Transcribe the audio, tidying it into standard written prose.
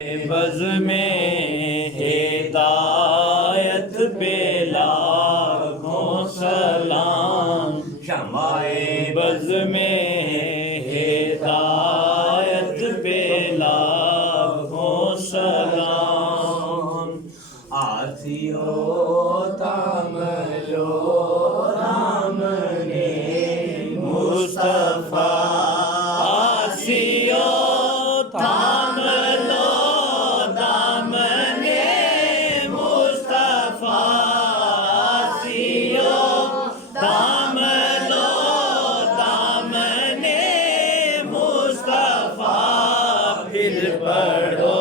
Buzz में हिदायत पे लाखों सलाम, शमाए बज़ में हिदायत पे लाखों सलाम। आसियो तामलो राम ने मुस्तफा, आसियो तामलो दामने मुस्तफा, आसियो तामलो दामने मुस्तफा, फिर पढ़ो